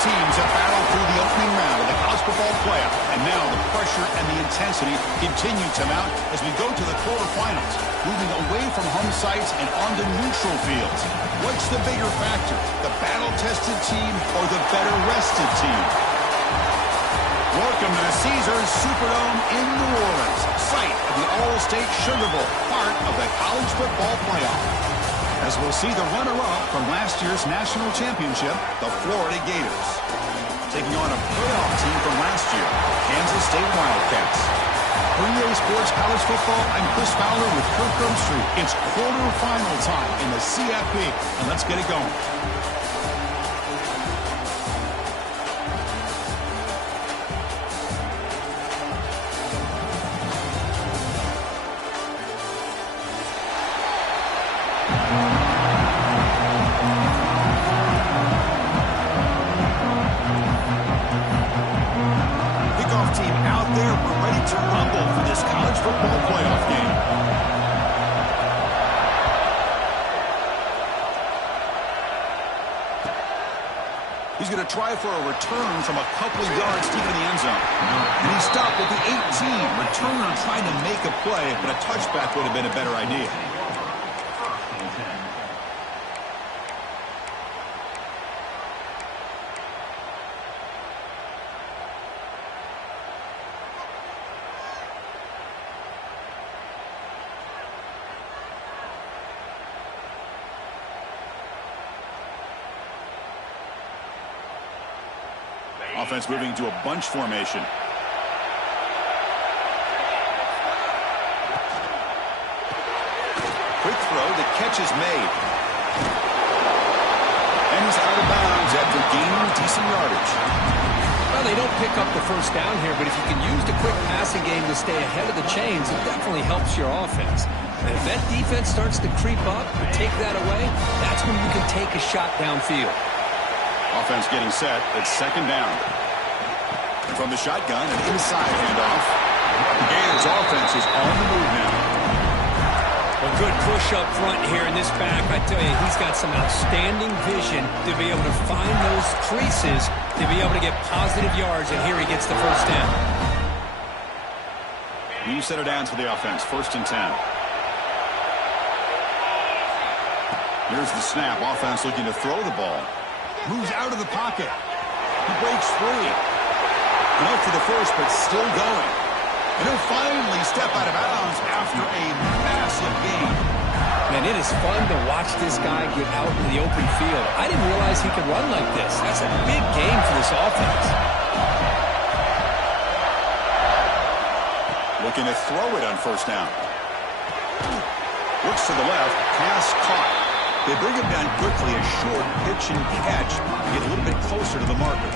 teams have battled through the opening round of the college football playoff, and now the pressure and the intensity continue to mount as we go to the quarterfinals, moving away from home sites and onto neutral fields. What's the bigger factor, the battle-tested team or the better-rested team? Welcome to the Caesars Superdome in New Orleans, site of the All-State Sugar Bowl, part of the college football playoff. As we'll see the runner-up from last year's national championship, the Florida Gators, taking on a playoff team from last year, Kansas State Wildcats. For EA Sports College Football, I'm Chris Fowler with Kirk Gumstreet. It's quarterfinal time in the CFP, and let's get it going. Try for a return from a couple of yards deep in the end zone. And he stopped at the 18. Returner trying to make a play, but a touchback would have been a better idea. Offense moving to a bunch formation. Quick throw, the catch is made. And he's out of bounds after gaining decent yardage. Well, they don't pick up the first down here, but if you can use the quick passing game to stay ahead of the chains, it definitely helps your offense. And if that defense starts to creep up and take that away, that's when you can take a shot downfield. Offense getting set. It's second down. And from the shotgun, an inside handoff. Gators offense is on the move now. A good push up front here in this back. I tell you, he's got some outstanding vision to be able to find those creases, to be able to get positive yards, and here he gets the first down. New set of downs for the offense. 1st and 10. Here's the snap. Offense looking to throw the ball. Moves out of the pocket. He breaks free. And out for the first, but still going. And he'll finally step out of bounds after a massive gain. Man, it is fun to watch this guy get out in the open field. I didn't realize he could run like this. That's a big gain for this offense. Looking to throw it on 1st down. Looks to the left. Pass caught. They bring him down quickly, a short pitch and catch to get a little bit closer to the marker.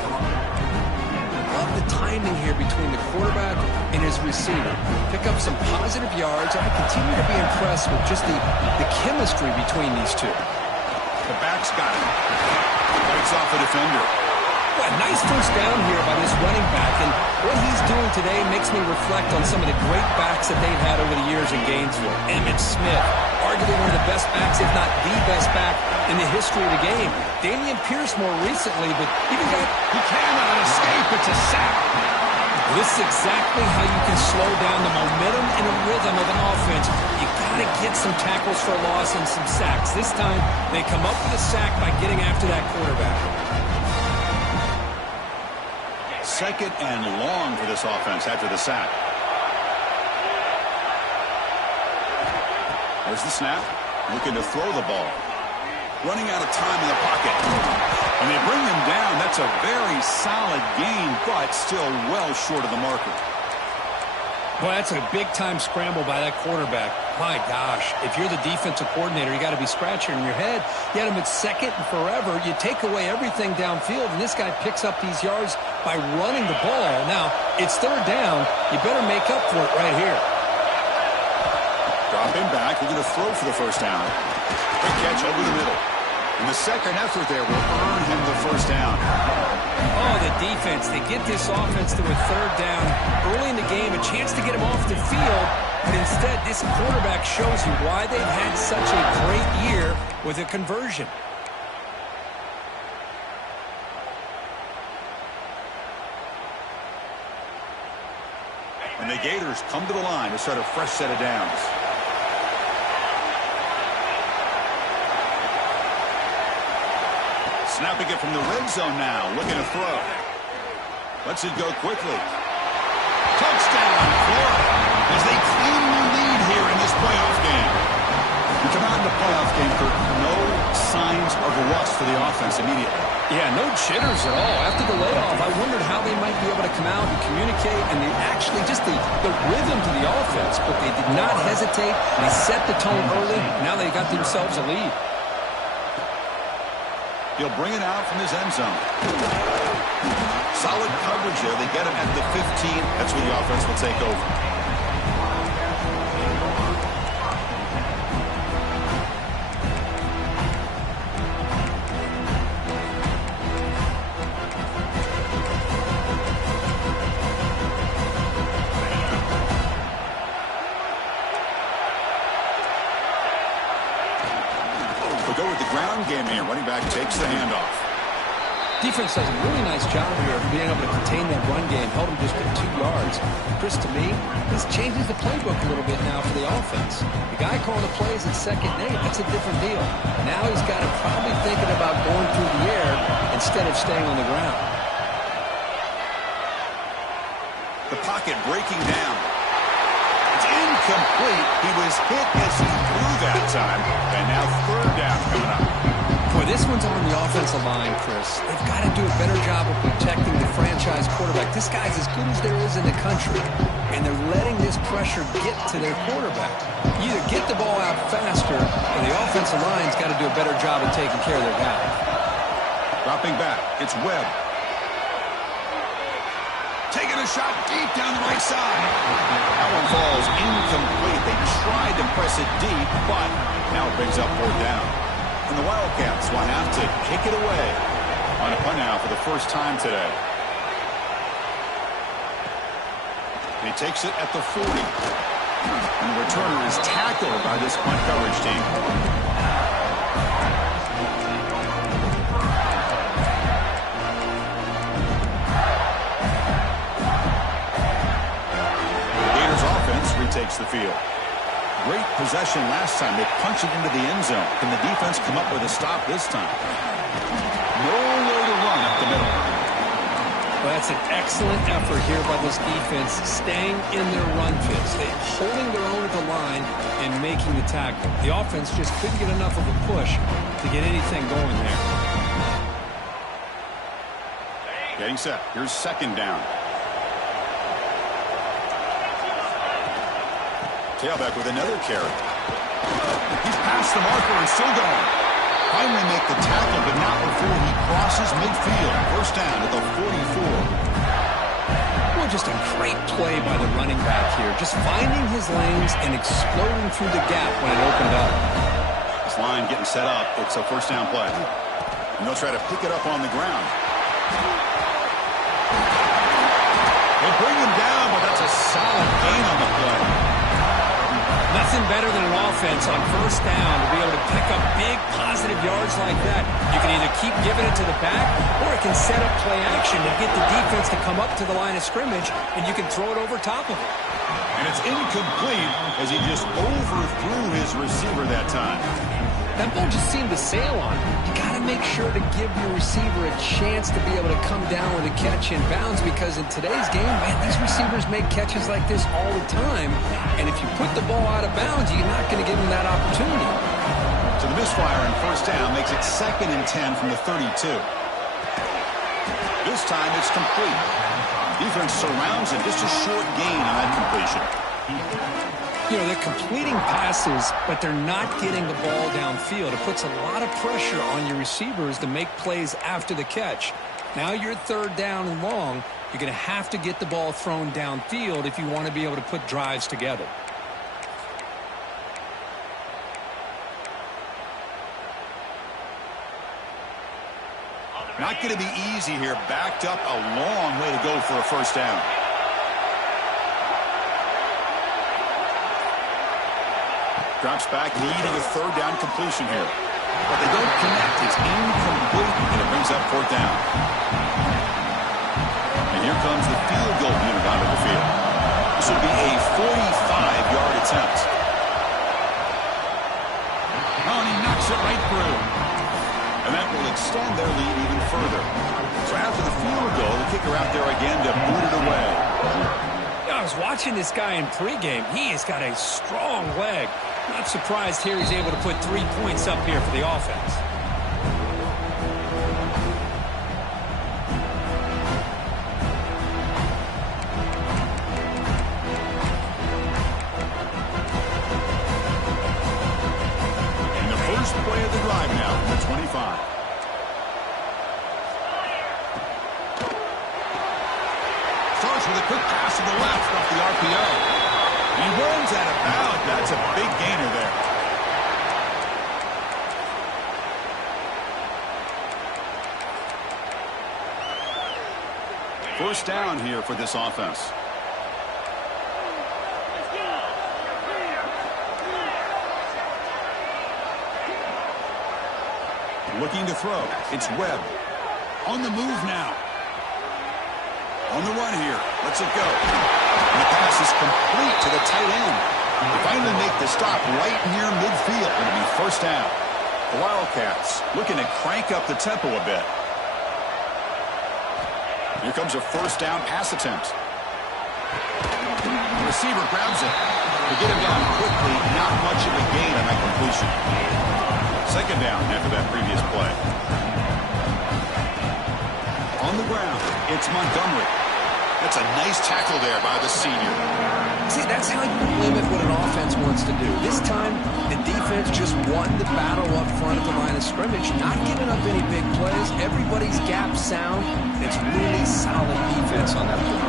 Love the timing here between the quarterback and his receiver. Pick up some positive yards, and I continue to be impressed with just the chemistry between these two. The back's got him. Breaks off a defender. Well, nice first down here by this running back, and what he's doing today makes me reflect on some of the great backs that they've had over the years in Gainesville. Emmitt Smith, arguably one of the best backs, if not the best back in the history of the game. Damian Pierce more recently, but even got... He cannot escape. It's a sack. This is exactly how you can slow down the momentum and the rhythm of an offense. You got to get some tackles for loss and some sacks. This time, they come up with a sack by getting after that quarterback. Second and long for this offense after the sack. There's the snap. Looking to throw the ball. Running out of time in the pocket. And they bring him down. That's a very solid gain, but still well short of the marker. Boy, that's a big-time scramble by that quarterback. My gosh, if you're the defensive coordinator, you got to be scratching your head. You had him at second and forever. You take away everything downfield, and this guy picks up these yards by running the ball. Now, it's third down. You better make up for it right here. Drop him back. We're going to throw for the first down. Quick catch over the middle. And the second effort there will earn him the first down. Oh, the defense. They get this offense to a third down early in the game, a chance to get him off the field. But instead, this quarterback shows you why they've had such a great year with a conversion. And the Gators come to the line to start a fresh set of downs. Snapping it from the red zone now, looking to throw. Lets it go quickly. Touchdown, Florida, as they claim the lead here in this playoff game. We come out in the playoff game for no signs of rust for the offense immediately. Yeah, no jitters at all. After the layoff, I wondered how they might be able to come out and communicate, and they actually just the rhythm to the offense, but they did not hesitate. They set the tone early. Now they got themselves a lead. He'll bring it out from his end zone. Solid coverage there. They get him at the 15. That's where the offense will take over. We'll go with the ground game here. Running back takes the handoff. Defense does a really nice job here of being able to contain that run game. Held him just at 2 yards. Chris, to me, this changes the playbook a little bit now for the offense. The guy calling the plays at 2nd and 8, that's a different deal. Now he's got him probably thinking about going through the air instead of staying on the ground. The pocket breaking down. It's incomplete. He was hit as he threw that time. And now 3rd down coming up. Boy, this one's on the offensive line, Chris. They've got to do a better job of protecting the franchise quarterback. This guy's as good as there is in the country, and they're letting this pressure get to their quarterback. You either get the ball out faster, or the offensive line's got to do a better job of taking care of their guy. Dropping back, it's Webb. Taking a shot deep down the right side. That one falls incomplete. They tried to press it deep, but now it brings up 4th down. And the Wildcats will have to kick it away on a punt now for the first time today. And he takes it at the 40. And the returner is tackled by this punt coverage team. The Gators offense retakes the field. Great possession last time. They punch it into the end zone. Can the defense come up with a stop this time? Nowhere to run up the middle. Well, that's an excellent effort here by this defense, staying in their run fits. They're holding their own at the line and making the tackle. The offense just couldn't get enough of a push to get anything going there. Getting set. Here's 2nd down. Tailback with another carry. He's past the marker and still going. Finally make the tackle, but not before he crosses midfield. 1st down at the 44. Well, just a great play by the running back here. Just finding his lanes and exploding through the gap when it opened up. This line getting set up. It's a 1st down play. And they'll try to pick it up on the ground. They bring him down, but that's a solid gain on the play. Nothing better than an offense on 1st down to be able to pick up big positive yards like that. You can either keep giving it to the back, or it can set up play action to get the defense to come up to the line of scrimmage, and you can throw it over top of it. And it's incomplete as he just overthrew his receiver that time. That ball just seemed to sail on him. You got to make sure to give your receiver a chance to be able to come down with a catch in bounds, because in today's game, man, these receivers make catches like this all the time. And if you put the ball out of bounds, you're not going to give them that opportunity. So the misfire on 1st down makes it 2nd and 10 from the 32. This time it's complete. Defense surrounds it. Just a short gain on that completion. You know, they're completing passes, but they're not getting the ball downfield. It puts a lot of pressure on your receivers to make plays after the catch. Now you're 3rd down and long. You're going to have to get the ball thrown downfield if you want to be able to put drives together. Not going to be easy here. Backed up a long way to go for a 1st down. Drops back, needing a 3rd down completion here. But they don't connect. It's incomplete, and it brings up 4th down. And here comes the field goal unit onto the field. This will be a 45-yard attempt. Oh, and he knocks it right through. And that will extend their lead even further. So after the field goal, the kicker out there again to boot it away. I was watching this guy in pregame. He has got a strong leg. Not surprised here he's able to put 3 points up here for the offense. And the first play of the drive now from the 25. Starts with a quick pass to the left off the RPO. He runs out of bounds. That's a big gainer there. First down here for this offense. Looking to throw. It's Webb. On the move now. On the run here. Let's it go. And the pass is complete to the tight end. They finally make the stop right near midfield. It'll be first down. The Wildcats looking to crank up the tempo a bit. Here comes a first down pass attempt. The receiver grabs it. To get him down quickly, not much of a gain on that completion. Second down after that previous play. On the ground, it's Montgomery. That's a nice tackle there by the senior. See, that's how you limit what an offense wants to do. This time, the defense just won the battle up front at the line of scrimmage, not giving up any big plays. Everybody's gap sound. It's really solid defense on that play.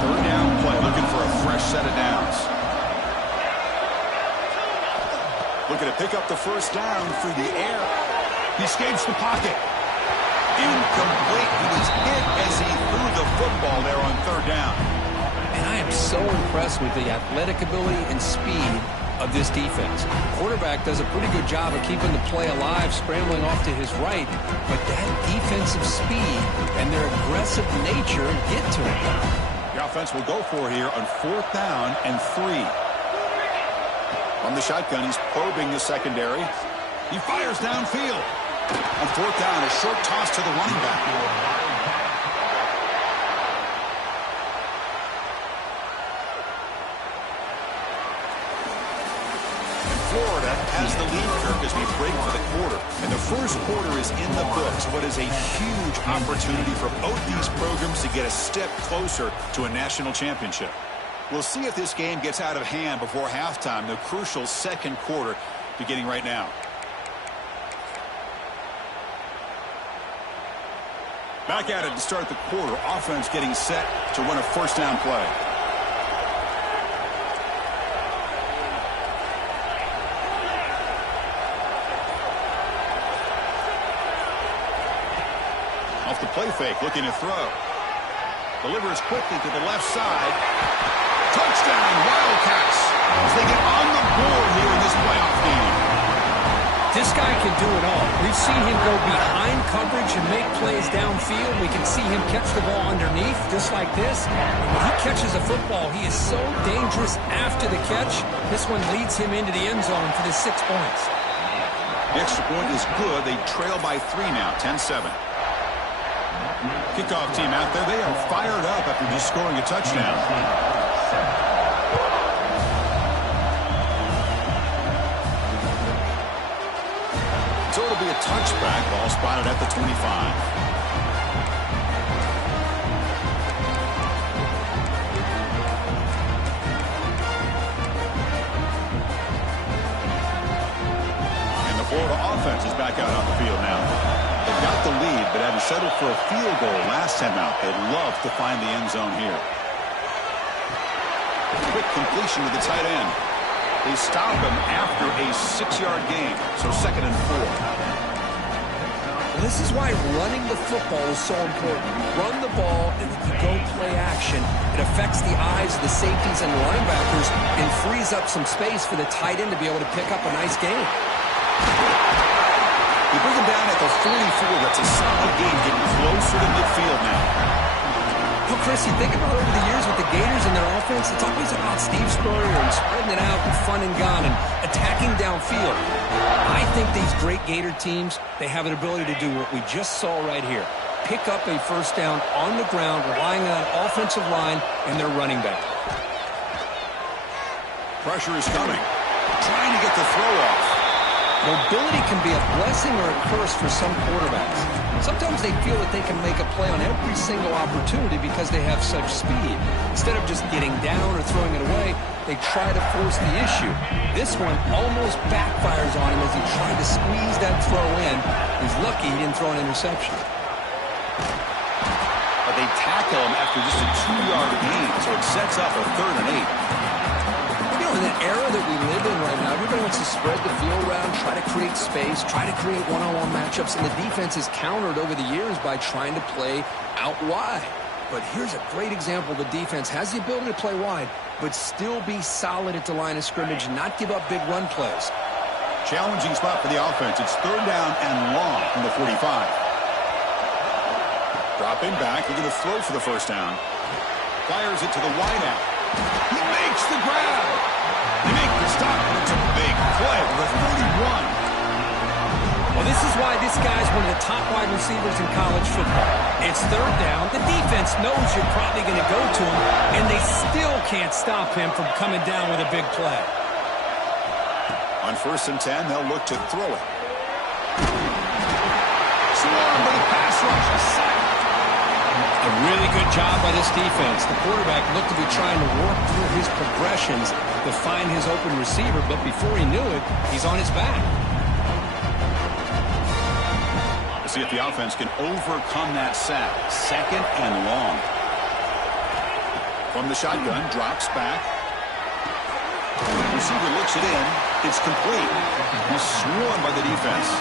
Third down play, looking for a fresh set of downs. Looking to pick up the first down through the air. He escapes the pocket. Incomplete. He was hit as he threw the football there on third down. And I am so impressed with the athletic ability and speed of this defense. Quarterback does a pretty good job of keeping the play alive, scrambling off to his right, but that defensive speed and their aggressive nature get to him. The offense will go for here on fourth down and 3. From the shotgun, he's probing the secondary. He fires downfield. On fourth down, a short toss to the running back. And Florida has the lead, Kirk, as we break for the quarter. And the first quarter is in the books. What is a huge opportunity for both these programs to get a step closer to a national championship. We'll see if this game gets out of hand before halftime, the crucial second quarter beginning right now. Back at it to start the quarter. Offense getting set to run a first down play. Off the play fake, looking to throw. Delivers quickly to the left side. Touchdown, Wildcats, as they get on the board here in this playoff game. This guy can do it all. We've seen him go behind coverage and make plays downfield. We can see him catch the ball underneath, just like this. When he catches a football, he is so dangerous after the catch. This one leads him into the end zone for the 6 points. The extra point is good. They trail by 3 now, 10-7. Kickoff team out there. They are fired up after just scoring a touchdown. So it'll be a touchback. Ball spotted at the 25. And the Florida offense is back out on the field now. They've got the lead, but having settled for a field goal last time out, they'd love to find the end zone here. Quick completion to the tight end. They stop him after a 6-yard gain, so 2nd and 4. This is why running the football is so important. Run the ball, and then you go play action. It affects the eyes of the safeties and linebackers and frees up some space for the tight end to be able to pick up a nice gain. We bring him down at the 44. That's a solid gain, getting closer to midfield now. Well, Chris, you think about over the years with with the Gators and their offense, it's always about Steve Spurrier and spreading it out and fun and gone and attacking downfield. I think these great Gator teams, they have an ability to do what we just saw right here. Pick up a first down on the ground, relying on an offensive line and their running back. Pressure is coming. Trying to get the throw off. Mobility can be a blessing or a curse for some quarterbacks. Sometimes they feel that they can make a play on every single opportunity because they have such speed. Instead of just getting down or throwing it away, they try to force the issue. This one almost backfires on him as he tried to squeeze that throw in. He's lucky he didn't throw an interception. But they tackle him after just a 2-yard gain, so it sets up a 3rd and 8. In the era that we live in right now, everybody wants to spread the field around, try to create space, try to create one-on-one matchups, and the defense is countered over the years by trying to play out wide. But here's a great example. The defense has the ability to play wide, but still be solid at the line of scrimmage and not give up big run plays. Challenging spot for the offense. It's 3rd down and long from the 45. Dropping back, looking to throw for the first down. Fires it to the wideout. He makes the grab. They make the stop, and it's a big play for the 31. Well, this is why this guy's one of the top wide receivers in college football. It's 3rd down. The defense knows you're probably going to go to him, and they still can't stop him from coming down with a big play. On 1st and 10, they'll look to throw it. Swarm with a pass rush, a sack. A really good job by this defense. The quarterback looked to be trying to work through his progressions to find his open receiver, but before he knew it, he's on his back. We'll see if the offense can overcome that sack. 2nd and long. From the shotgun, drops back. Receiver looks it in. It's complete. He's swarmed by the defense.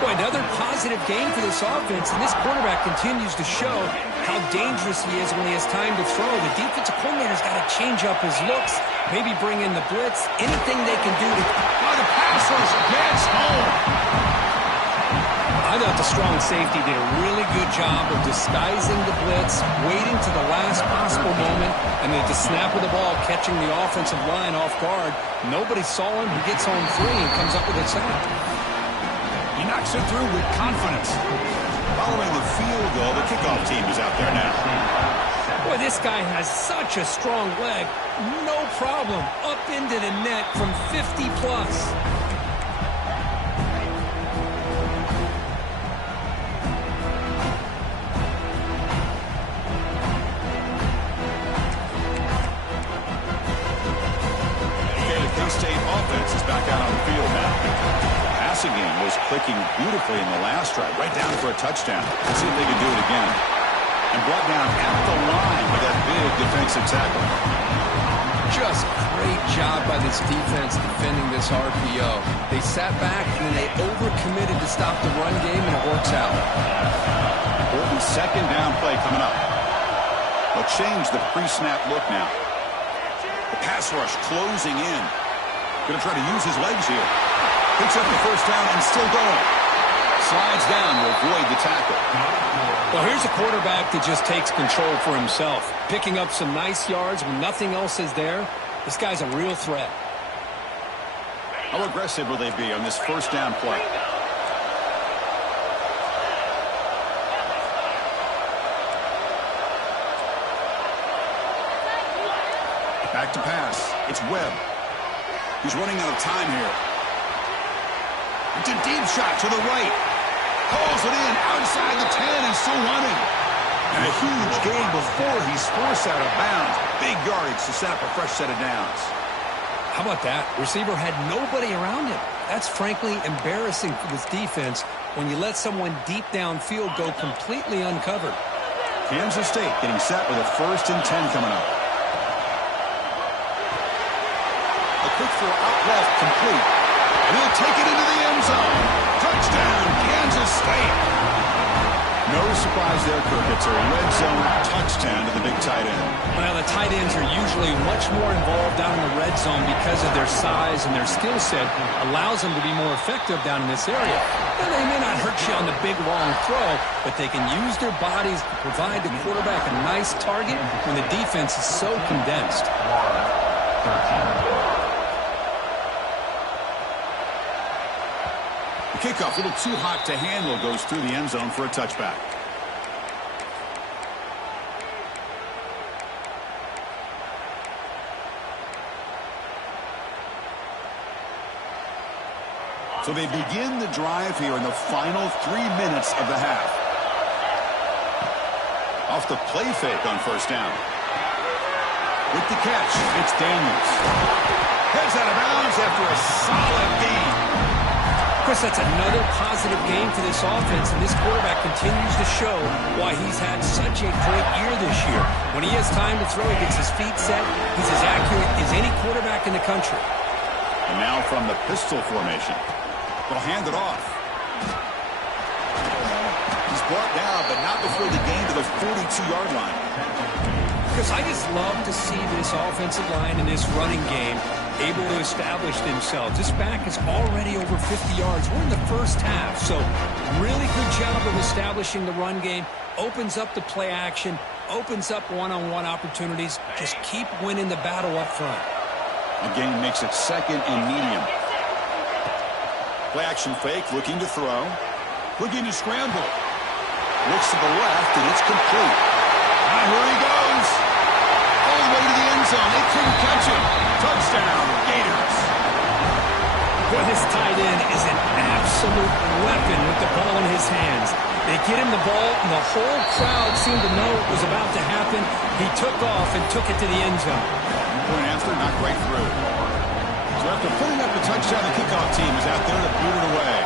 Boy, another positive game for this offense, and this quarterback continues to show how dangerous he is when he has time to throw. The defensive coordinator's got to change up his looks, maybe bring in the blitz, anything they can do to... Oh, the pass rush gets home. I thought the strong safety did a really good job of disguising the blitz, waiting to the last possible moment, and at the snap of the ball, catching the offensive line off guard. Nobody saw him. He gets home free and comes up with a sack. He knocks it through with confidence. Following the field goal, the kickoff team is out there now. Boy, this guy has such a strong leg. No problem. Up into the net from 50 plus. Okay, the K-State offense is back out on the field now. Passing game was clicking beautifully in the last drive, right down for a touchdown. Let's see if they can do it again. And brought down at the line with that big defensive tackle. Just great job by this defense defending this RPO. They sat back and then they overcommitted to stop the run game, and it works out. Important 2nd down play coming up. They'll change the pre-snap look now. The pass rush closing in. Going to try to use his legs here. Picks up the first down and still going. Slides down to avoid the tackle. Well, here's a quarterback that just takes control for himself. Picking up some nice yards when nothing else is there. This guy's a real threat. How aggressive will they be on this first down play? Back to pass. It's Webb. He's running out of time here. It's a deep shot to the right. Calls it in outside the 10 and still running. And a huge gain before he's forced out of bounds. Big yardage to set up a fresh set of downs. How about that? Receiver had nobody around him. That's frankly embarrassing for this defense when you let someone deep downfield go completely uncovered. Kansas State getting set with a 1st and 10 coming up. A quick throw out left, complete. And he'll take it into the end zone. Touchdown, Kansas State. No surprise there, Kirk. It's a red zone touchdown to the big tight end. Well, the tight ends are usually much more involved down in the red zone because of their size and their skill set. Allows them to be more effective down in this area. Now, they may not hurt you on the big, long throw, but they can use their bodies to provide the quarterback a nice target when the defense is so condensed. The kickoff, a little too hot to handle, goes through the end zone for a touchback. So they begin the drive here in the final 3 minutes of the half. Off the play fake on first down. With the catch, it's Daniels. Heads out of bounds after a solid gain. Of course, that's another positive game for this offense, and this quarterback continues to show why he's had such a great year this year. When he has time to throw, he gets his feet set. He's as accurate as any quarterback in the country. And now from the pistol formation. They'll hand it off. He's brought down, but not before the gain to the 42-yard line. Because I just love to see this offensive line in this running game able to establish themselves. This back is already over 50 yards. We're in the first half, so really good job of establishing the run game. Opens up the play action, opens up one-on-one opportunities. Just keep winning the battle up front. The game makes it second and medium. Play action fake, looking to throw. Looking to scramble. Looks to the left, and it's complete. And here he goes. All the way to the end zone. They couldn't catch him. Touchdown, Gators. Boy, this tight end is an absolute weapon with the ball in his hands. They get him the ball, and the whole crowd seemed to know it was about to happen. He took off and took it to the end zone. Point after, not quite through. So after putting up a touchdown, the kickoff team is out there to boot it away.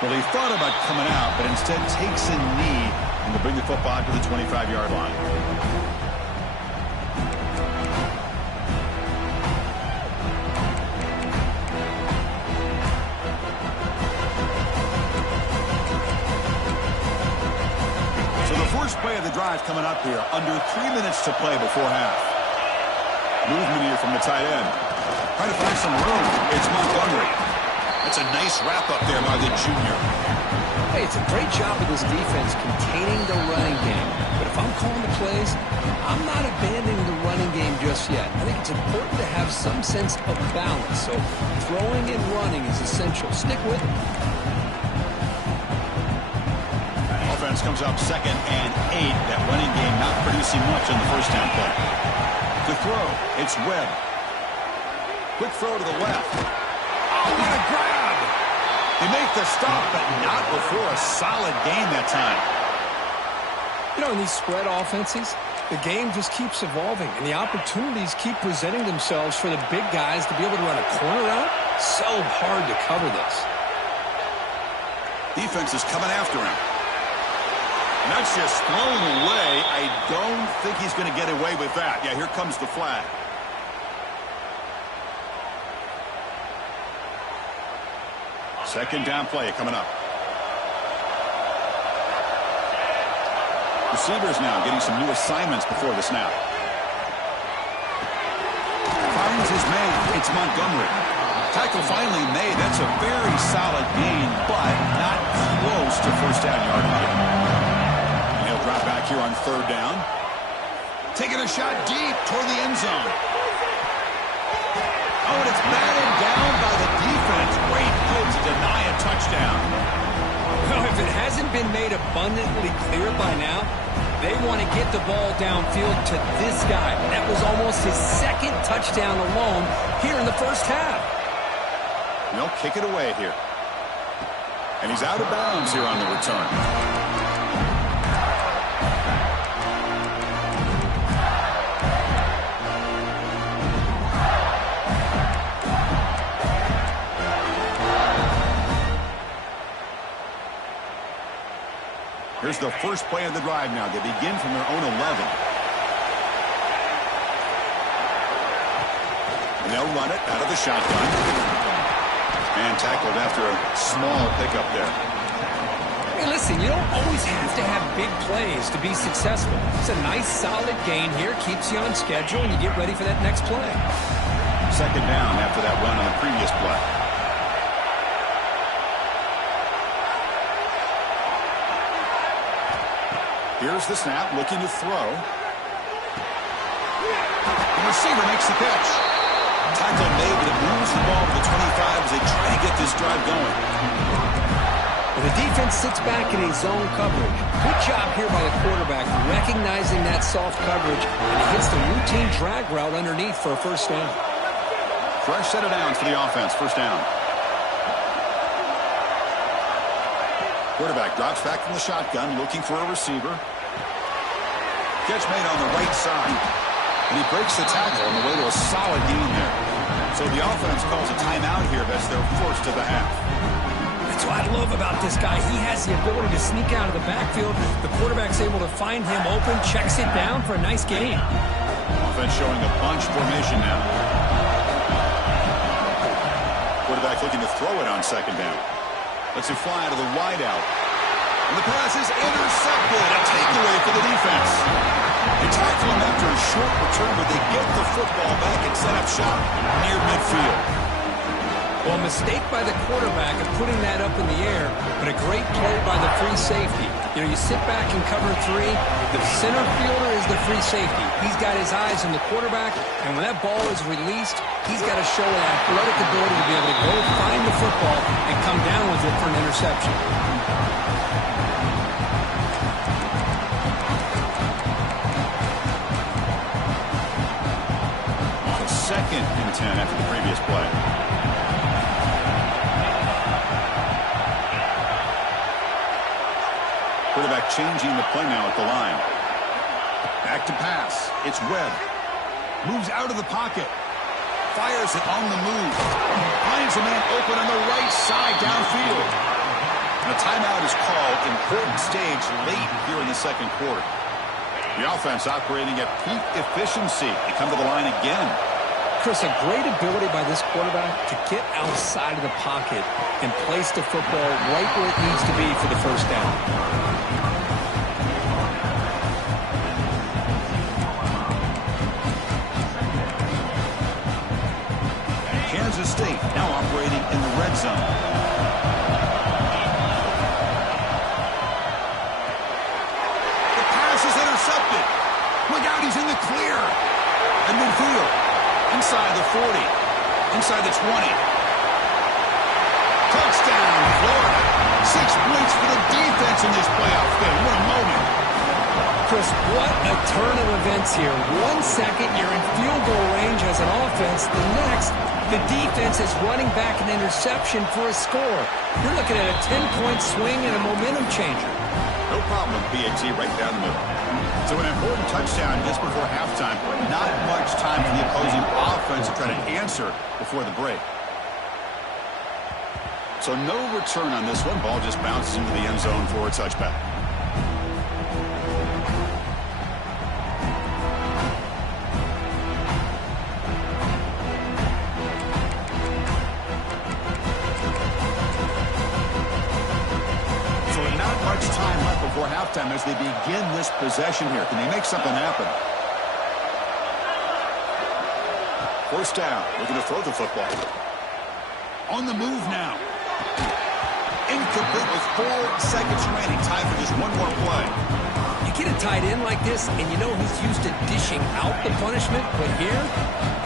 Well, he thought about coming out, but instead takes a knee and to bring the football to the 25-yard line. So the first play of the drive coming up here, under 3 minutes to play before half. Movement here from the tight end. Trying to find some room. It's Montgomery. That's a nice wrap-up there by the junior. Hey, it's a great job of this defense containing the running game. But if I'm calling the plays, I'm not abandoning the running game just yet. I think it's important to have some sense of balance. So throwing and running is essential. Stick with it. Offense comes up 2nd and 8. That running game not producing much on the first down play. To throw, it's Webb. Quick throw to the left. Oh, what a grab! They make the stop, but not before a solid gain that time. You know, in these spread offenses, the game just keeps evolving, and the opportunities keep presenting themselves for the big guys to be able to run a corner out. So hard to cover this. Defense is coming after him. And that's just thrown away. I don't think he's going to get away with that. Yeah, here comes the flag. Second down play coming up. Receivers now getting some new assignments before the snap. Finds his man. It's Montgomery. Tackle finally made. That's a very solid gain, but not close to first down yardage. And he'll drop back here on 3rd down. Taking a shot deep toward the end zone. Oh, and it's batted down by the defense. Great play to deny a touchdown. Well, if it hasn't been made abundantly clear by now, they want to get the ball downfield to this guy. That was almost his 2nd touchdown alone here in the first half. And they'll kick it away here. And he's out of bounds here on the return. Here's the first play of the drive now. They begin from their own 11. they'll run it out of the shotgun. And tackled after a small pickup there. Hey, listen, you don't always have to have big plays to be successful. It's a nice, solid gain here. Keeps you on schedule, and you get ready for that next play. Second down after that run on the previous play. Here's the snap, looking to throw. The receiver makes the catch. Tackle made, but it moves the ball to the 25 as they try to get this drive going. And the defense sits back in a zone coverage. Good job here by the quarterback, recognizing that soft coverage, and he hits the routine drag route underneath for a first down. Fresh set of downs for the offense. First down. Quarterback drops back from the shotgun, looking for a receiver. Catch made on the right side. And he breaks the tackle on the way to a solid gain there. So the offense calls a timeout here. That's their first of the half. That's what I love about this guy. He has the ability to sneak out of the backfield. The quarterback's able to find him open, checks it down for a nice gain. Offense showing a bunch formation now. Quarterback looking to throw it on second down. Lets it fly out of the wideout. And the pass is intercepted. A takeaway for the defense. They tackle him after a short return, but they get the football back and set up shop near midfield. Well, a mistake by the quarterback of putting that up in the air, but a great play by the free safety. You know, you sit back and cover three. The center fielder is the free safety. He's got his eyes on the quarterback, and when that ball is released, he's got to show an athletic ability to be able to go find the football and come down with it for an interception. On 2nd and 10 after the previous play. Quarterback changing the play now at the line. Back to pass. It's Webb. Moves out of the pocket. Fires it on the move. Finds a man open on the right side downfield. And a timeout is called. Important stage late here in the second quarter. The offense operating at peak efficiency. They come to the line again. Chris, a great ability by this quarterback to get outside of the pocket and place the football right where it needs to be for the first down. Kansas State now operating in the red zone. The pass is intercepted. Look out, he's in the clear. And midfield. Inside the 40. Inside the 20. Touchdown, Florida. 6 points for the defense in this playoff game. What a moment. Chris, what a turn of events here. 1 second, you're in field goal range as an offense. The next, the defense is running back an interception for a score. You're looking at a 10-point swing and a momentum changer. No problem with BAT right down the middle. So an important touchdown just before halftime. Not much time for the opposing offense to try to answer before the break. So no return on this one. Ball just bounces into the end zone for a touchback. Before halftime as they begin this possession here. Can they make something happen? First down, looking to throw the football. On the move now. Incomplete with 4 seconds remaining. Time for just one more play. You get a tight end like this, and you know he's used to dishing out the punishment, but here,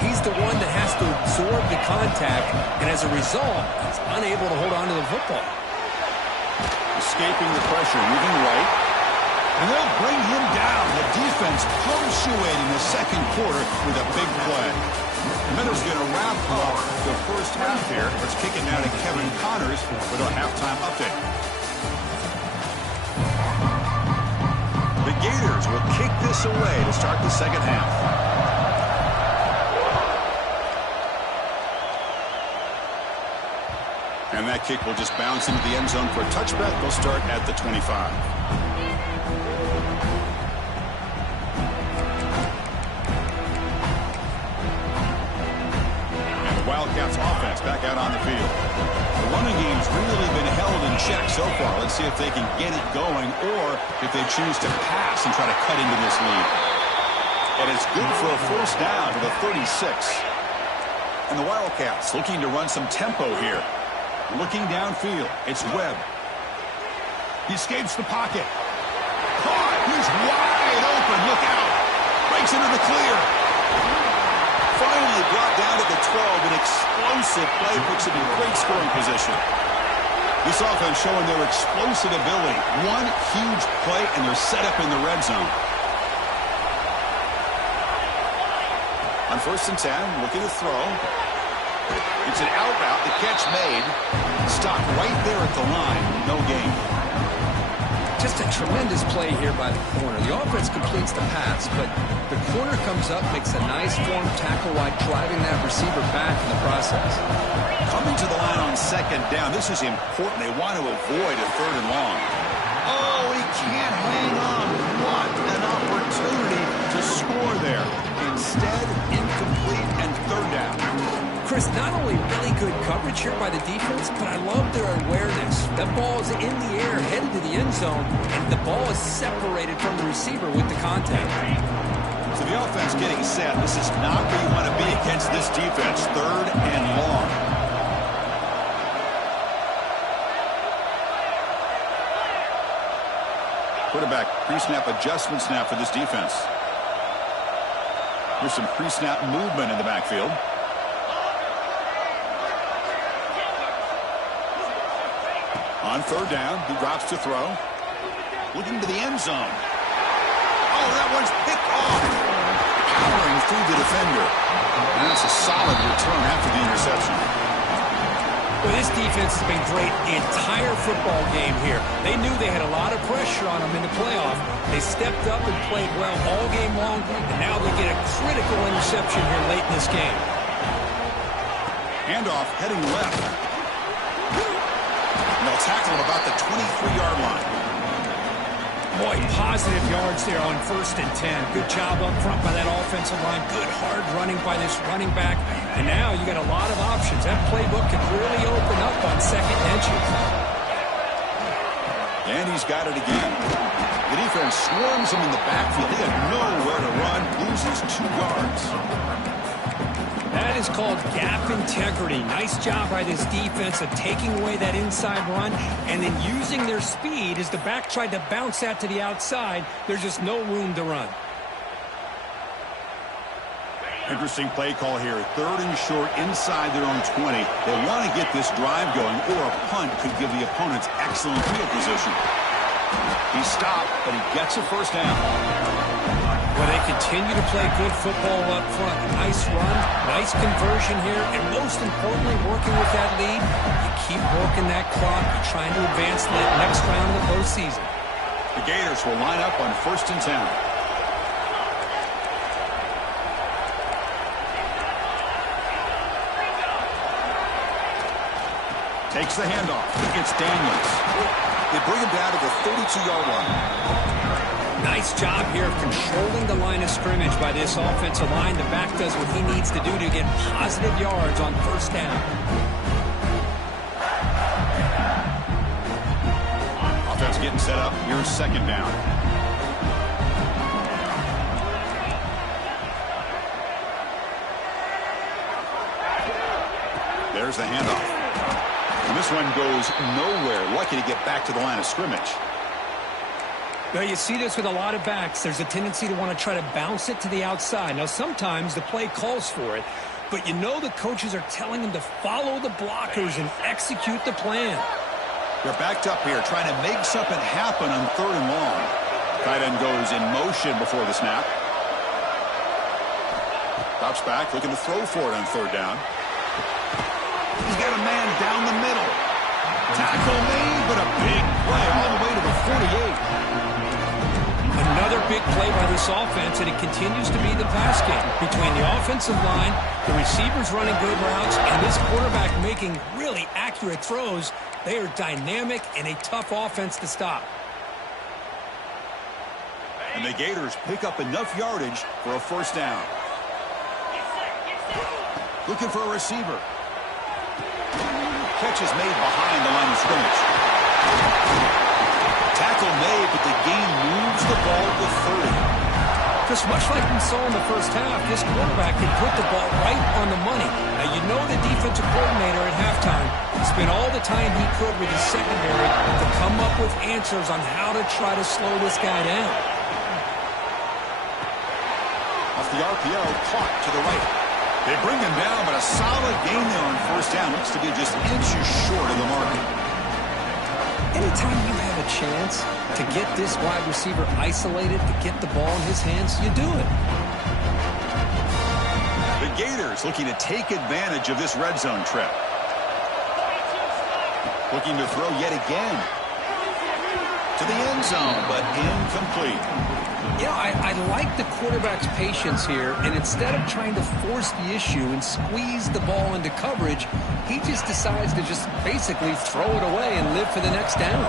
he's the one that has to absorb the contact, and as a result, he's unable to hold on to the football. Escaping the pressure, moving right. And they'll bring him down. The defense punctuating the second quarter with a big play. The Miners going to wrap up the first half here. Let's kick it now to Kevin Connors with our halftime update. The Gators will kick this away to start the second half. And that kick will just bounce into the end zone for a touchback. They'll start at the 25. Wildcats offense back out on the field. The running game's really been held in check so far. Let's see if they can get it going or if they choose to pass and try to cut into this lead. And it's good for a first down to the 36. And the Wildcats looking to run some tempo here. Looking downfield, it's Webb. He escapes the pocket. Caught. He's wide open. Look out. Breaks into the clear. Finally brought down to the 12. An explosive play puts him in great scoring position. This offense showing their explosive ability. One huge play, and they're set up in the red zone. On 1st and 10, looking to throw. It's an out route. The catch made. Stopped right there at the line. No gain. Just a tremendous play here by the corner. The offense completes the pass, but the corner comes up, makes a nice form tackle while driving that receiver back in the process. Coming to the line on 2nd down. This is important. They want to avoid a 3rd and long. Oh, he can't hang on. What an opportunity to score there. Instead, incomplete and 3rd down. Chris, not only really good coverage here by the defense, but I love their awareness. That ball is in the air, headed to the end zone, and the ball is separated from the receiver with the contact. So the offense getting set. This is not where you want to be against this defense. 3rd and long. Quarterback pre-snap adjustments now for this defense. Here's some pre-snap movement in the backfield. On 3rd down, he drops to throw. Looking to the end zone. Oh, that one's picked off. Powering through the defender. And that's a solid return after the interception. Well, this defense has been great the entire football game here. They knew they had a lot of pressure on them in the playoff. They stepped up and played well all game long, and now they get a critical interception here late in this game. Handoff heading left. They'll tackle him about the 23-yard line. Boy, positive yards there on 1st and 10. Good job up front by that offensive line. Good hard running by this running back. And now you got a lot of options. That playbook can really open up on 2nd inches. And he's got it again. The defense swarms him in the backfield. He had nowhere to run. Loses 2 yards. That is called gap integrity. Nice job by this defense of taking away that inside run and then using their speed as the back tried to bounce that to the outside. There's just no room to run. Interesting play call here. 3rd and short inside their own 20. They want to get this drive going, or a punt could give the opponents excellent field position. He stopped, but he gets a 1st down. Well, they continue to play good football up front. Nice run, nice conversion here, and most importantly, working with that lead, you keep working that clock. You're trying to advance to that next round of the postseason. The Gators will line up on 1st and 10. Takes the handoff. It's Daniels. They bring him down to the 32-yard line. Nice job here of controlling the line of scrimmage by this offensive line. The back does what he needs to do to get positive yards on 1st down. Offense getting set up. Here's 2nd down. There's the handoff. And this one goes nowhere. Lucky to get back to the line of scrimmage. Now, you see this with a lot of backs. There's a tendency to want to try to bounce it to the outside. Now, sometimes the play calls for it, but you know the coaches are telling them to follow the blockers and execute the plan. They're backed up here, trying to make something happen on 3rd and long. Tight end goes in motion before the snap. Drops back, looking to throw for it on 3rd down. He's got a man down the middle. Tackle made, but a big play all the way to the 48. Another big play by this offense, and it continues to be the pass game. Between the offensive line, the receivers running good routes, and this quarterback making really accurate throws, they are dynamic and a tough offense to stop. And the Gators pick up enough yardage for a 1st down. Looking for a receiver. Catch is made behind the line of scrimmage. Tackle made, but the gain moves the ball to 30. Just much like we saw in the first half, this quarterback can put the ball right on the money. Now, you know the defensive coordinator at halftime spent all the time he could with his secondary to come up with answers on how to try to slow this guy down. Off the RPO, caught to the right. They bring him down, but a solid gain there on first down. Looks to be just inches short of the mark. Anytime you have a chance to get this wide receiver isolated, to get the ball in his hands, you do it. The Gators looking to take advantage of this red zone trip. Looking to throw yet again. To the end zone, but incomplete. You know, I like the quarterback's patience here, and instead of trying to force the issue and squeeze the ball into coverage, he just decides to just basically throw it away and live for the next down.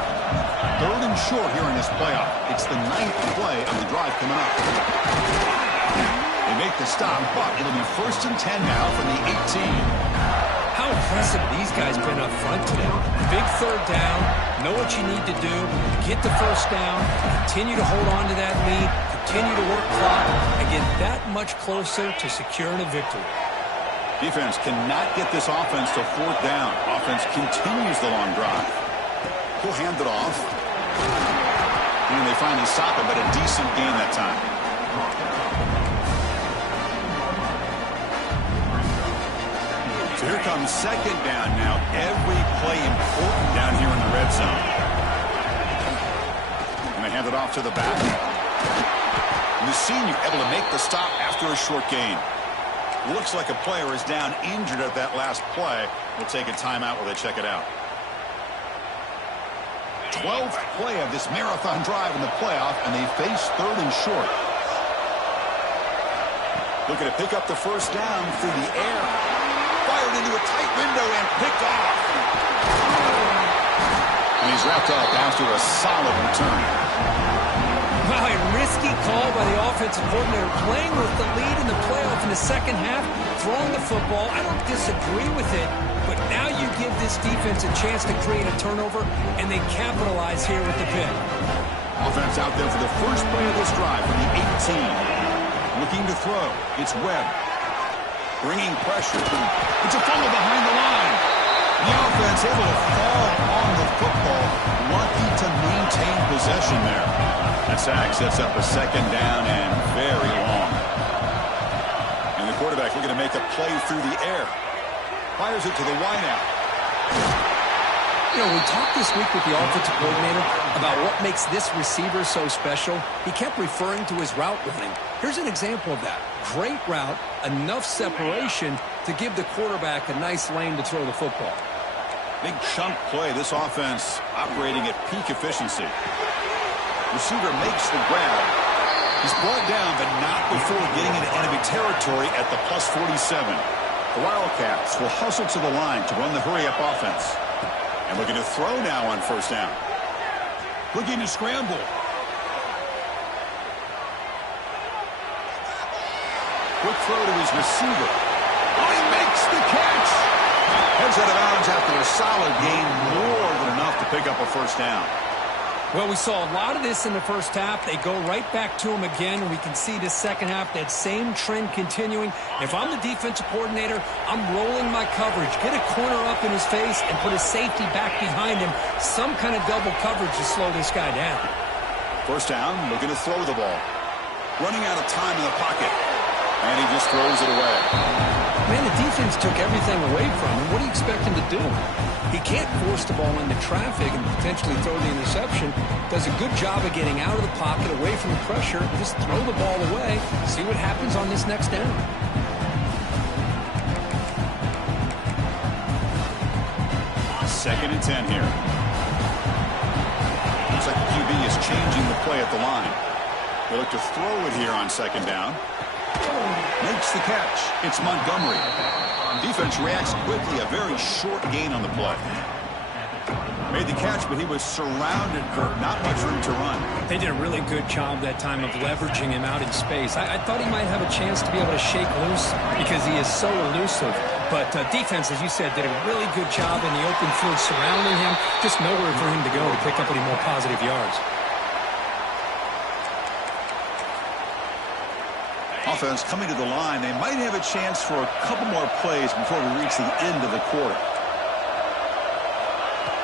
3rd and short here in this playoff. It's the 9th play of the drive coming up. They make the stop, but it'll be 1st and 10 now from the 18. How impressive these guys been up front today. Big 3rd down, know what you need to do, get the 1st down, continue to hold on to that lead, continue to work clock, and get that much closer to securing a victory. Defense cannot get this offense to 4th down. Offense continues the long drive. He'll hand it off. And they finally stop him, but a decent gain that time. So here comes 2nd down now. Every play important down here in the red zone. And they hand it off to the back. And the senior able to make the stop after a short gain. Looks like a player is down injured at that last play. We'll take a timeout while they check it out. 12th play of this marathon drive in the playoff, and they face 3rd and short. Looking to pick up the 1st down through the air. Fired into a tight window and picked off. And he's wrapped up after a solid return. Wow, a risky call by the offensive coordinator, playing with the lead in the playoff in the second half, throwing the football. I don't disagree with it, but now you give this defense a chance to create a turnover, and they capitalize here with the pick. Offense out there for the first play of this drive from the 18. Looking to throw. It's Webb. Bringing pressure. It's a fumble behind the line. The offense able to fall on the football. Lucky to maintain possession there. That sack sets up a 2nd down and very long. And the quarterback looking to make a play through the air. Fires it to the wideout. You know, we talked this week with the offensive coordinator about what makes this receiver so special. He kept referring to his route running. Here's an example of that. Great route, enough separation to give the quarterback a nice lane to throw the football. Big chunk play. This offense operating at peak efficiency. Receiver makes the grab. He's brought down, but not before getting into enemy territory at the plus 47. The Wildcats will hustle to the line to run the hurry-up offense. And looking to throw now on 1st down. Looking to scramble. Quick throw to his receiver. Oh, he makes the catch. Heads out of bounds after a solid gain, more than enough to pick up a 1st down. Well, we saw a lot of this in the first half. They go right back to him again, and we can see the second half, that same trend continuing. If I'm the defensive coordinator, I'm rolling my coverage. Get a corner up in his face and put a safety back behind him. Some kind of double coverage to slow this guy down. 1st down, looking to throw the ball. Running out of time in the pocket. And he just throws it away. Man, the defense took everything away from him. What do you expect him to do? He can't force the ball into traffic and potentially throw the interception. Does a good job of getting out of the pocket, away from the pressure. Just throw the ball away. See what happens on this next down. 2nd and 10 here. Looks like the QB is changing the play at the line. They look to throw it here on 2nd down. Makes the catch. It's Montgomery. Defense reacts quickly. A very short gain on the play. Made the catch, but he was surrounded, Kurt. Not much room to run. They did a really good job that time of leveraging him out in space. I thought he might have a chance to be able to shake loose because he is so elusive. But defense, as you said, did a really good job in the open field surrounding him. Just nowhere for him to go to pick up any more positive yards. Offense coming to the line. They might have a chance for a couple more plays before we reach the end of the quarter.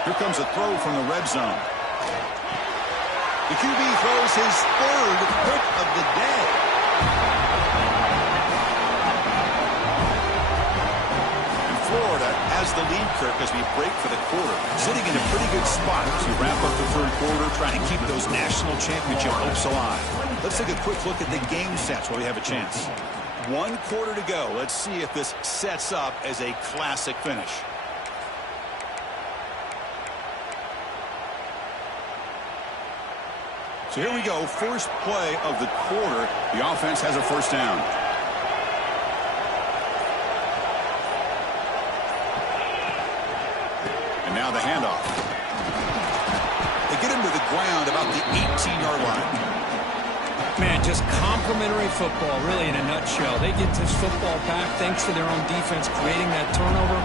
Here comes a throw from the red zone. The QB throws his third pick of the day. And Florida has the lead, Kirk, as we break for the quarter. Sitting in a pretty good spot as we wrap up the third quarter, trying to keep those national championship hopes alive. Let's take a quick look at the game sets where we have a chance. 1 quarter to go. Let's see if this sets up as a classic finish. So here we go. First play of the quarter. The offense has a first down. And now the handoff. They get him to the ground about the 18-yard line. Man, just complimentary football, really, in a nutshell. They get this football back thanks to their own defense, creating that turnover,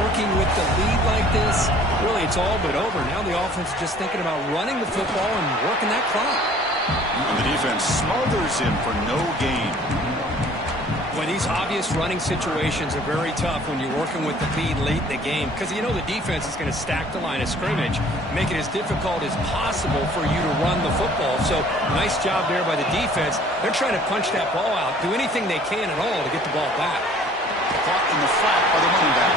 working with the lead like this. Really, it's all but over. Now the offense is just thinking about running the football and working that clock. And the defense smothers him for no gain. Well, these obvious running situations are very tough when you're working with the lead late in the game because you know the defense is going to stack the line of scrimmage, make it as difficult as possible for you to run the football. So, nice job there by the defense. They're trying to punch that ball out, do anything they can at all to get the ball back. Caught in the flat by the running back.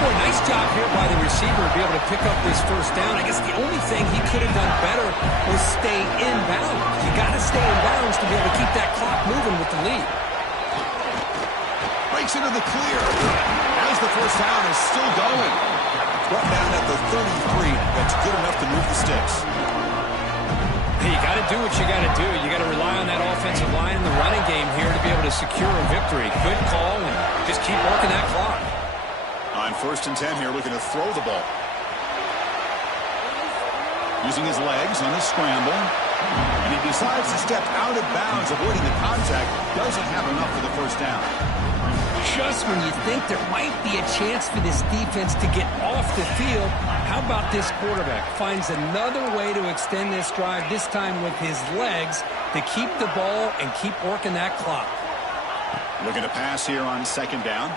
Boy, nice job here by the receiver to be able to pick up this first down. I guess the only thing he could have done better was stay in bounds. You got to stay in bounds to be able to keep that clock moving with the lead. Breaks into the clear. As the first down is still going. Brought down at the 33. That's good enough to move the sticks. Hey, you got to do what you got to do. You got to rely on that offensive line in the running game here to be able to secure a victory. Good call, and just keep working that clock. On 1st and 10 here, looking to throw the ball. Using his legs on the scramble. And he decides to step out of bounds, avoiding the contact. Doesn't have enough for the first down. Just when you think there might be a chance for this defense to get off the field, how about this quarterback finds another way to extend this drive, this time with his legs, to keep the ball and keep working that clock. Looking to pass here on 2nd down.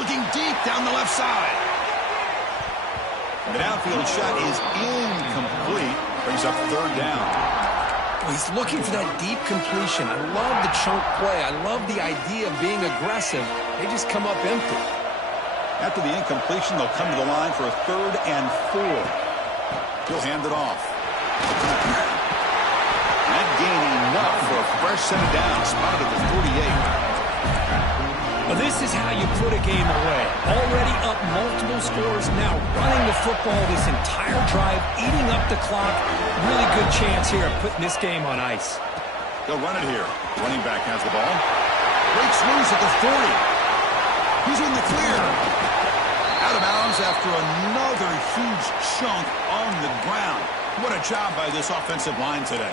Looking deep down the left side. The downfield shot is incomplete. Brings up 3rd down. He's looking for that deep completion. I love the chunk play. I love the idea of being aggressive. They just come up empty. After the incompletion, they'll come to the line for a 3rd and 4. He'll hand it off. Not gaining enough for a fresh set of downs. Spotted at the 48. Well, this is how you put a game away. Already up multiple scores, now running the football this entire drive, eating up the clock. Really good chance here of putting this game on ice. They'll run it here. Running back has the ball. Breaks loose at the 40. He's in the clear. Out of bounds after another huge chunk on the ground. What a job by this offensive line today.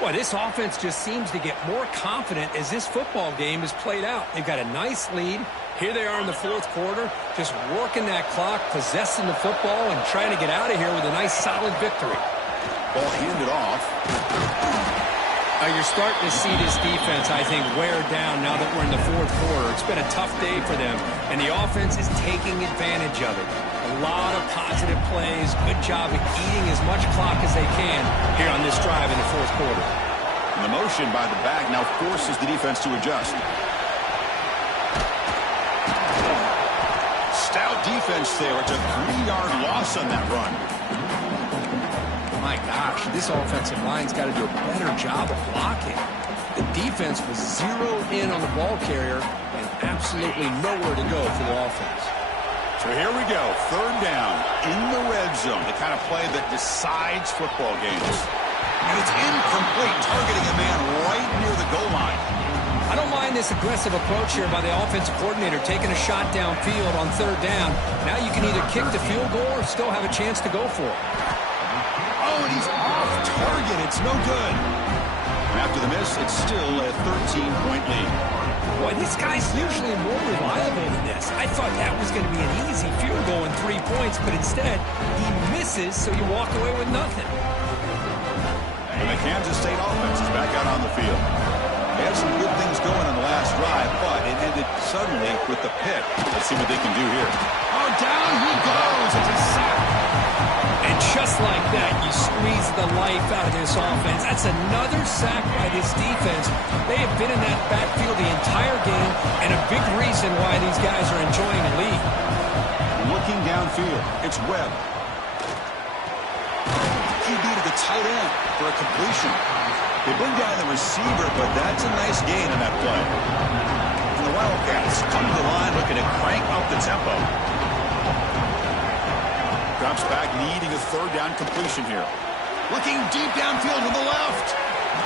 Boy, this offense just seems to get more confident as this football game is played out. They've got a nice lead. Here they are in the 4th quarter, just working that clock, possessing the football, and trying to get out of here with a nice, solid victory. Ball handed off. You're starting to see this defense, I think, wear down now that we're in the 4th quarter. It's been a tough day for them, and the offense is taking advantage of it. A lot of positive plays. Good job of eating as much clock as they can here on this drive in the 4th quarter. And the motion by the back now forces the defense to adjust. Stout defense there. It's a 3-yard loss on that run. My gosh, this offensive line's got to do a better job of blocking. The defense was zeroed in on the ball carrier and absolutely nowhere to go for the offense. So here we go, 3rd down in the red zone, the kind of play that decides football games. And it's incomplete, targeting a man right near the goal line. I don't mind this aggressive approach here by the offensive coordinator, taking a shot downfield on 3rd down. Now you can either kick the field goal or still have a chance to go for it. Oh, and he's off target. It's no good. And after the miss, it's still a 13-point lead. Boy, this guy's usually more reliable than this. I thought that was going to be an easy field goal and 3 points, but instead, he misses, so you walk away with nothing. And the Kansas State offense is back out on the field. They had some good things going on the last drive, but it ended suddenly with the pick. Let's see what they can do here. Oh, down he goes. It's a sack. And just like that, you squeeze the life out of this offense. That's another sack by this defense. They have been in that backfield the entire game, and a big reason why these guys are enjoying the lead. Looking downfield, it's Webb. QB to the tight end for a completion. They bring down the receiver, but that's a nice gain on that play. And the Wildcats come to the line looking to crank up the tempo. Drops back, needing a third down completion here. Looking deep downfield to the left.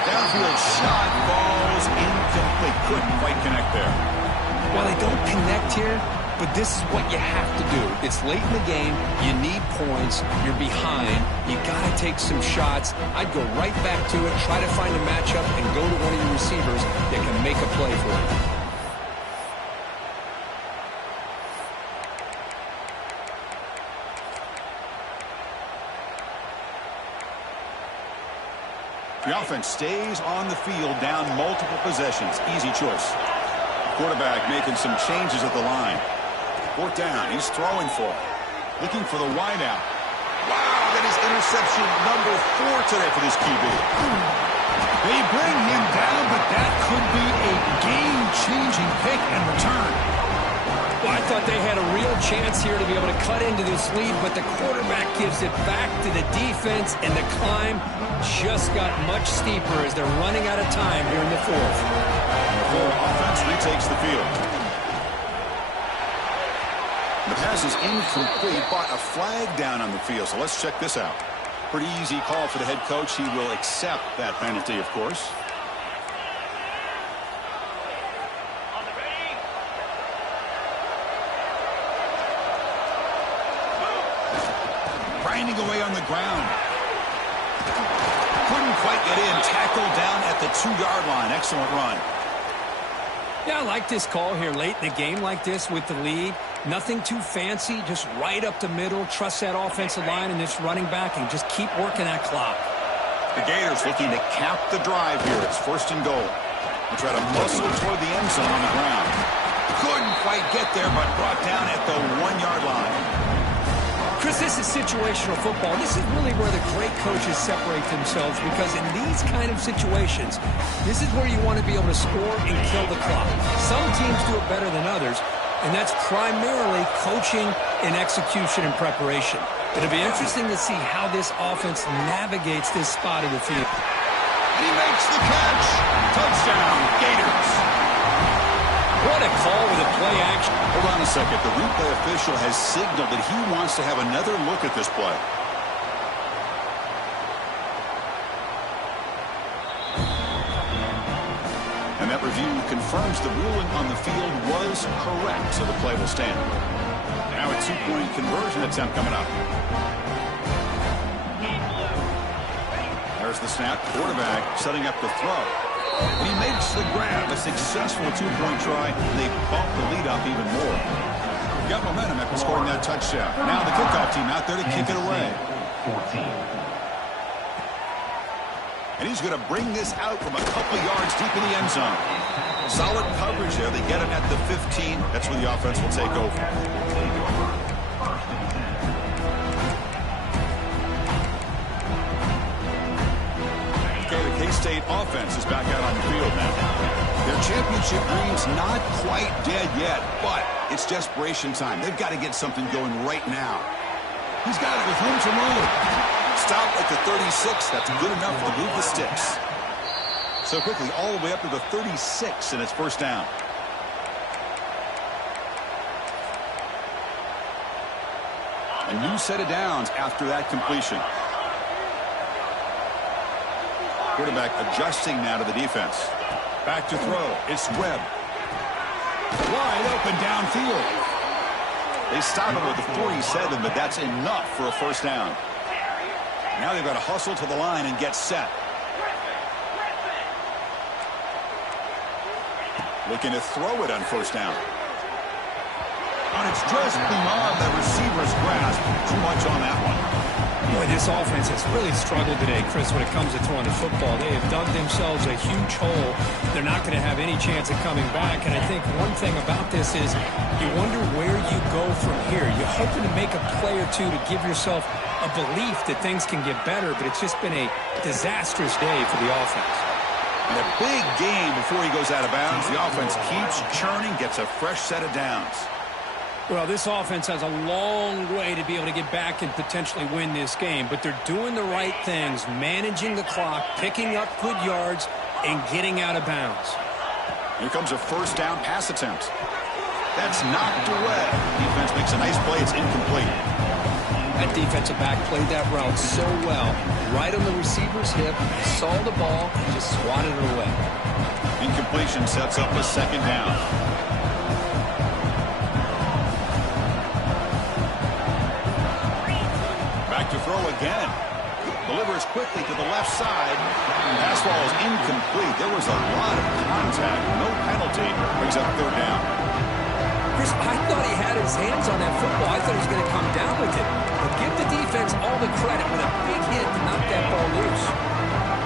Downfield shot falls incomplete. Couldn't quite connect there. Well, they don't connect here, but this is what you have to do. It's late in the game. You need points. You're behind. You got to take some shots. I'd go right back to it, try to find a matchup, and go to one of your receivers that can make a play for you. The offense stays on the field, down multiple possessions. Easy choice. Quarterback making some changes at the line. Fourth down. He's throwing for it. Looking for the wideout. Wow, that is interception number 4 today for this QB. They bring him down, but that could be a game-changing pick and return. Well, I thought they had a real chance here to be able to cut into this lead, but the quarterback gives it back to the defense, and the climb just got much steeper as they're running out of time here in the fourth. The Florida offense retakes the field. The pass is incomplete, but a flag down on the field, so let's check this out. Pretty easy call for the head coach. He will accept that penalty, of course. Grinding away on the ground. Couldn't quite get in. Tackled down at the 2-yard line. Excellent run. Yeah, I like this call here late in the game like this with the lead. Nothing too fancy, just right up the middle. Trust that offensive line and this running back and just keep working that clock. The Gators looking to cap the drive here. It's 1st and goal. They try to muscle toward the end zone on the ground. Couldn't quite get there, but brought down at the 1-yard line. Chris, this is situational football. This is really where the great coaches separate themselves, because in these kind of situations, this is where you want to be able to score and kill the clock. Some teams do it better than others, and that's primarily coaching and execution and preparation. It'll be interesting to see how this offense navigates this spot of the field. And he makes the catch. Touchdown, Gators. What a call with a play action. Hold on a second. The replay official has signaled that he wants to have another look at this play. And that review confirms the ruling on the field was correct, so the play will stand. Now a 2-point conversion attempt coming up. There's the snap. Quarterback setting up the throw. He makes the grab. A successful 2-point try. They bump the lead up even more. Got momentum after scoring that touchdown. Now the kickoff team out there to kick it away. 14. And he's going to bring this out from a couple yards deep in the end zone. Solid coverage there. They get him at the 15. That's where the offense will take over. K-State offense is back out on the field now. Their championship dream's not quite dead yet, but it's desperation time. They've got to get something going right now. He's got it with room to move. Stop at the 36. That's good enough to move the sticks. So quickly, all the way up to the 36, and it's 1st down. A new set of downs after that completion. Quarterback adjusting now to the defense. Back to throw. It's Webb. Wide open downfield. They stop him with the 47, but that's enough for a 1st down. Now they've got to hustle to the line and get set. Looking to throw it on first down. And it's just beyond the receiver's grasp. Too much on that one. Boy, this offense has really struggled today, Chris, when it comes to throwing the football. They have dug themselves a huge hole. They're not going to have any chance of coming back. And I think one thing about this is you wonder where you go from here. You're hoping to make a play or two to give yourself a belief that things can get better, but it's just been a disastrous day for the offense. And a big game before he goes out of bounds. The offense keeps churning, gets a fresh set of downs. Well, this offense has a long way to be able to get back and potentially win this game, but they're doing the right things, managing the clock, picking up good yards, and getting out of bounds. Here comes a first down pass attempt. That's knocked away. Defense makes a nice play. It's incomplete. That defensive back played that route so well. Right on the receiver's hip, saw the ball, just swatted it away. Incompletion sets up a second down. Back to throw again. Delivers quickly to the left side. Pass ball is incomplete. There was a lot of contact. No penalty. Brings up third down. Chris, I thought he had his hands on that football. I thought he was going to come down with it. But give the defense all the credit with a big hit to knock that ball loose.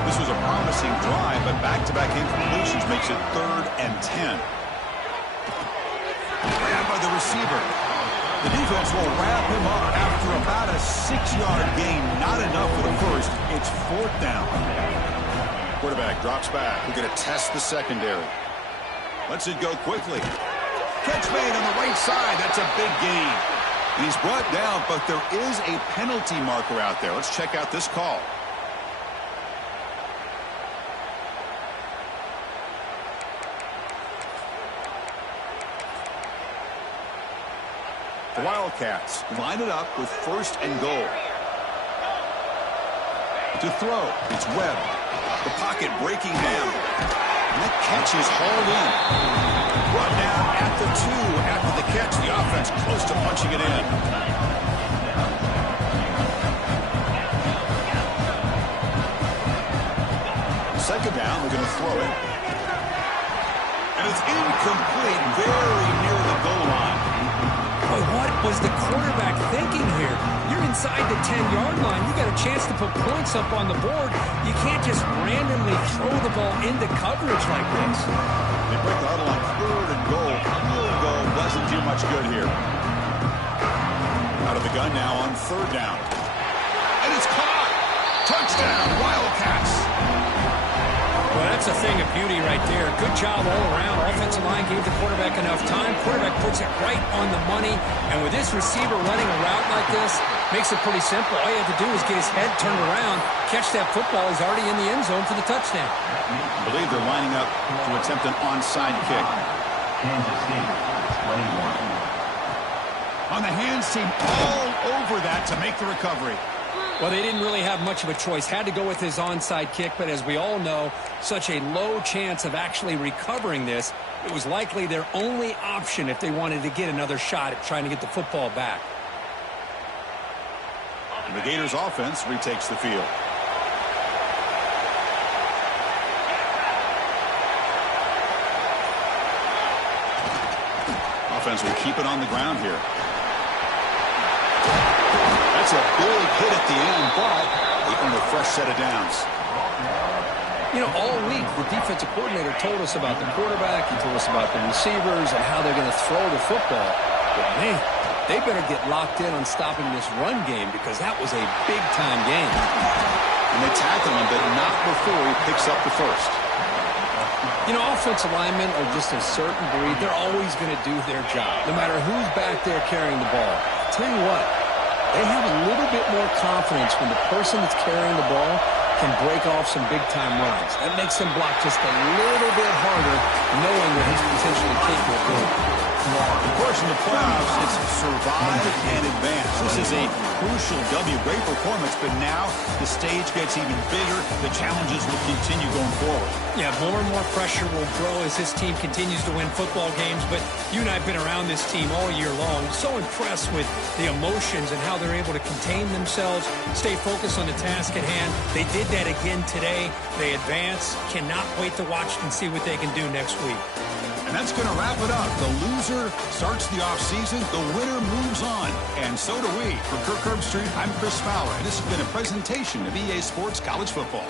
This was a promising drive, but back-to-back incompletions makes it 3rd and 10. Grabbed by the receiver. The defense will wrap him up after about a 6-yard gain. Not enough for the first. It's 4th down. Quarterback drops back. We're going to test the secondary. Lets it go quickly. Catch made on the right side. That's a big gain. And he's brought down, but there is a penalty marker out there. Let's check out this call. The Wildcats line it up with 1st and goal. To throw, it's Webb. The pocket breaking down. And that catch is hauled in. Brought down at the 2 after the catch. The offense close to punching it in. Second down, they're going to throw it. And it's incomplete, very near the goal line. Boy, what was the quarterback thinking here? You're inside the 10-yard line. You got a chance to put points up on the board. You can't just randomly throw the ball into coverage like this. They break the huddle on 3rd and goal. Field goal doesn't do much good here. Out of the gun now on 3rd down. And it's caught. Touchdown, Wildcats. Well, that's a thing of beauty right there. Good job all around. Offensive line gave the quarterback enough time. Quarterback puts it right on the money. And with this receiver running a route like this, makes it pretty simple. All you have to do is get his head turned around, catch that football. He's already in the end zone for the touchdown. I believe they're lining up to attempt an onside kick. Kansas City, 21. On the hands team all over that to make the recovery. Well, they didn't really have much of a choice. Had to go with his onside kick, but as we all know, such a low chance of actually recovering this. It was likely their only option if they wanted to get another shot at trying to get the football back. And the Gators offense retakes the field. Offense will keep it on the ground here. That's a big hit at the end, but they earn a fresh set of downs. You know, all week, the defensive coordinator told us about the quarterback. He told us about the receivers and how they're going to throw the football. But, man, they better get locked in on stopping this run game because that was a big-time game. And they tackle him, but not before he picks up the first. You know, offensive linemen are just a certain breed. They're always going to do their job, no matter who's back there carrying the ball. I'll tell you what, they have a little bit more confidence when the person that's carrying the ball can break off some big-time runs. That makes them block just a little bit harder, knowing that he's potentially capable of doing it. Of course, in the playoffs, it's survive and advance. This is a crucial W. Great performance, but now the stage gets even bigger. The challenges will continue going forward. Yeah, more and more pressure will grow as this team continues to win football games, but you and I have been around this team all year long. So impressed with the emotions and how they're able to contain themselves, stay focused on the task at hand. They did that again today. They advance. Cannot wait to watch and see what they can do next week. And that's going to wrap it up. The loser starts the offseason. The winner moves on. And so do we. For Kirk Herbstreit, I'm Chris Fowler. And this has been a presentation of EA Sports College Football.